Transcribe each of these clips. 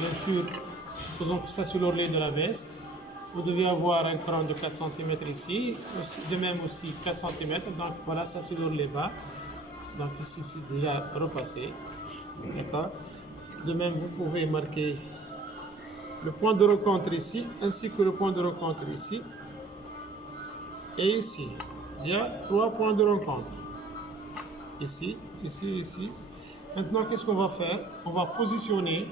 bien sûr, supposons que ça c'est l'ourlet de la veste. Vous devez avoir un cran de 4 cm ici, de même aussi 4 cm. Donc voilà, ça c'est l'ourlet bas. Donc ici c'est déjà repassé. D'accord. De même, vous pouvez marquer le point de rencontre ici, ainsi que le point de rencontre ici. Et ici, il y a 3 points de rencontre. Ici, ici, ici. Maintenant, qu'est-ce qu'on va faire? On va positionner.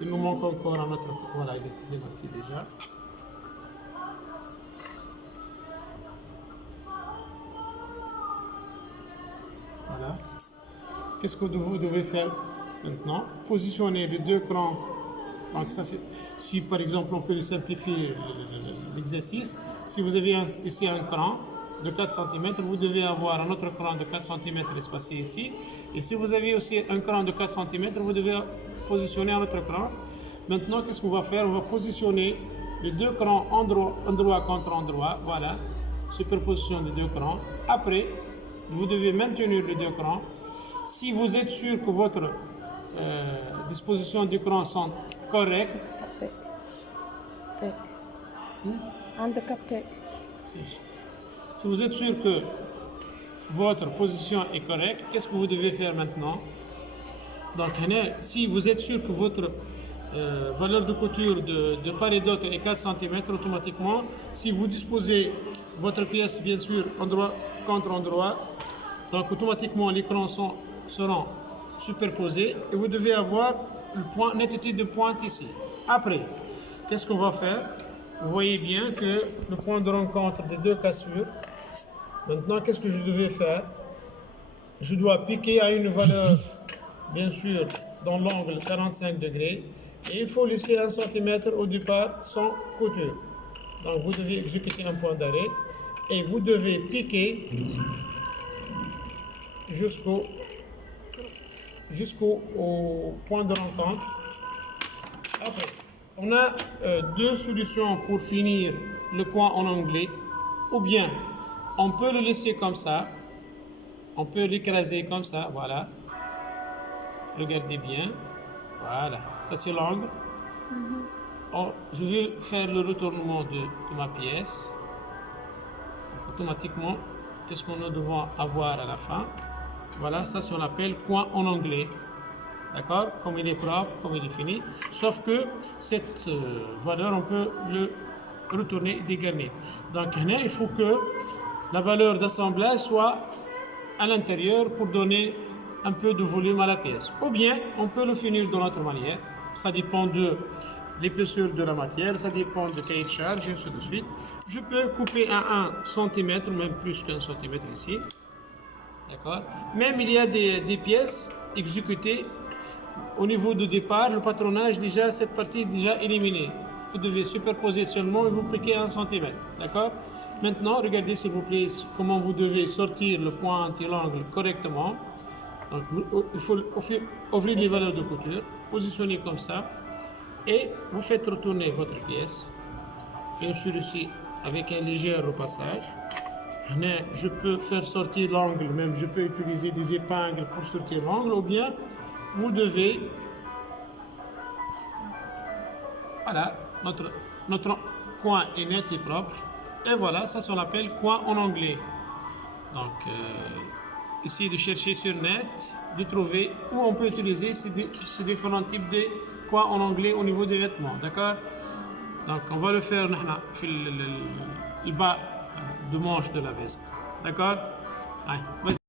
Il nous manque encore un autre. Voilà, il est marqué déjà. Voilà. Qu'est-ce que vous devez faire maintenant? Positionner les deux crans. Donc ça, si par exemple on peut simplifier l'exercice, si vous avez ici un cran de 4 cm, vous devez avoir un autre cran de 4 cm espacé ici. Et si vous avez aussi un cran de 4 cm, vous devez positionner un autre cran. Maintenant, qu'est-ce qu'on va faire? On va positionner les deux crans endroit contre endroit. Voilà, superposition des deux crans. Après, vous devez maintenir les deux crans. Si vous êtes sûr que votre disposition du cran sont correctes, si vous êtes sûr que votre position est correcte, qu'est-ce que vous devez faire maintenant? Donc, si vous êtes sûr que votre valeur de couture de part et d'autre est 4 cm, automatiquement, si vous disposez votre pièce, bien sûr, endroit contre endroit, donc automatiquement les crans seront superposés et vous devez avoir le point, netteté de pointe ici. Après, qu'est-ce qu'on va faire? Vous voyez bien que le point de rencontre des deux cassures. Maintenant, qu'est-ce que je devais faire? Je dois piquer à une valeur, bien sûr, dans l'angle 45 degrés. Et il faut laisser 1 cm au départ sans couture. Donc, vous devez exécuter un point d'arrêt. Et vous devez piquer jusqu'au point de rencontre. Après, on a deux solutions pour finir le coin en anglais. Ou bien, on peut le laisser comme ça. On peut l'écraser comme ça, voilà. Regardez bien. Voilà, ça c'est l'angle. Je vais faire le retournement de ma pièce. Automatiquement, qu'est-ce qu'on doit avoir à la fin? Voilà, ça c'est on appelle coin en anglais. D'accord? Comme il est propre, comme il est fini. Sauf que cette valeur, on peut le retourner et dégarnir. Donc, il faut que la valeur d'assemblage soit à l'intérieur pour donner un peu de volume à la pièce. Ou bien, on peut le finir de notre manière. Ça dépend de l'épaisseur de la matière, ça dépend du cahier de charge, et ainsi de suite. Je peux couper à 1 cm, même plus qu'1 cm ici. D'accord? Même il y a des pièces exécutées au niveau de départ, le patronage, déjà, cette partie est déjà éliminée. Vous devez superposer seulement et vous piquez 1 cm. D'accord? Maintenant, regardez s'il vous plaît comment vous devez sortir le point anti-l'angle correctement. Donc, il faut ouvrir les valeurs de couture, positionner comme ça, et vous faites retourner votre pièce. Bien sûr, ici, avec un léger repassage. Je peux faire sortir l'angle, même je peux utiliser des épingles pour sortir l'angle, ou bien vous devez. Voilà, notre coin est net et propre. Et voilà, ça on l'appelle coin en anglais. Donc, ici de chercher sur net, de trouver où on peut utiliser ces différents types de coins en anglais au niveau des vêtements. D'accord? Donc, on va le faire le bas de manche de la veste. D'accord? Allez, vas-y.